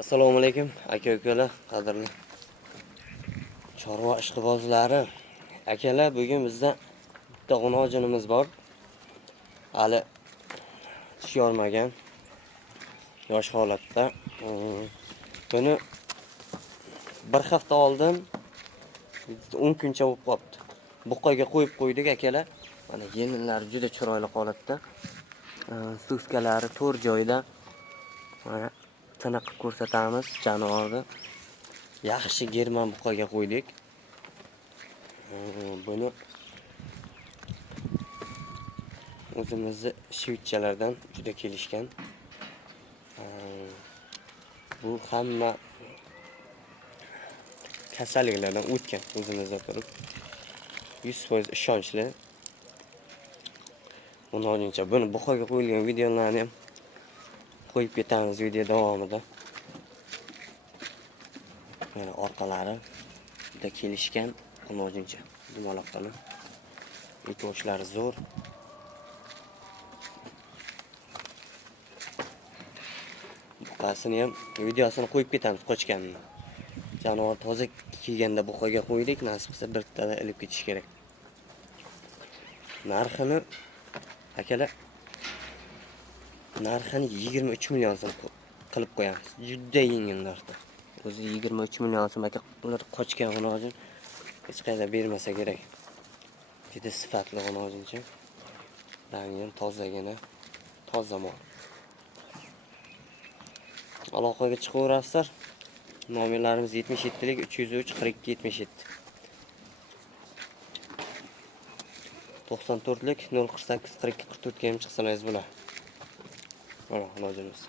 Assalomu alaykum aka-ukalar, qadrli chorva ishqibozlari. Akalar, bugun bizda bitta g'unojinimiz bor. Hali tish yormagan, yosh holatda. Buni bir hafta oldin 10 kuncha bo'lib qopti. Buqaga qo'yib qo'ydik akalar. Mana yelinlari juda chiroyli holatda. Suskalari to'r joyda. Mana tiniq ko'rsatamiz janovorni. Yaxshi german buqaga qo'ydik. Buni o'zimizning shivitchalardan juda kelishgan. Bu hamma kasalliklardan o'tgan o'zimizda turib 100% ishonchli. Buningcha buni buqaga qo'yilgan videolarni ham qo'yib ketamiz video davomida. Mana orqalari juda kelishgan buningcha dumaloqdan. E'tiboshlari zo'r. Buqasini ham videosini qo'yib ketamiz qochganini. Jonivor toza kelganda buqaga qo'ydik, nasib qilsa bir tada ilib ketish kerak. Narxini akalar 23 million so'm qilib qo'yamiz. Juda yengil narxda. O'zi 23 million so'm aka ular qochgan g'unojin hech qayerda bermasa kerak. Juda sifatli g'unojincha. Rangi ham tozagina, toza mol. Aloqaga chiqaverasizlar. Nomerlarimiz 77lik 303 42 77. 94lik 048 42 44 ga ham chiqsangiz bo'ladi. Mana g'unojimiz.